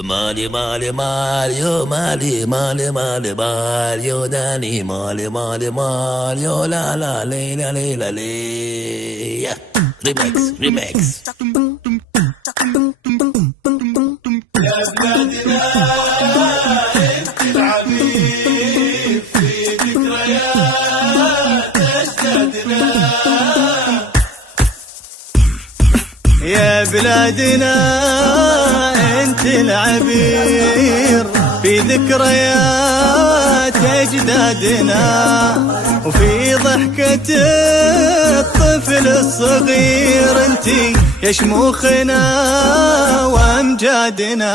مالي مالي ماريو مالي مالي مالي ماريو داني مالي مالي ماريو لا لا ليلا ليلا لي ريمكس ريمكس. يا بلادنا انت العبيد في ذكريات اجدادنا. يا بلادنا انت العبير في ذكريات اجدادنا، وفي ضحكة الطفل الصغير انتي يا شموخنا وامجادنا.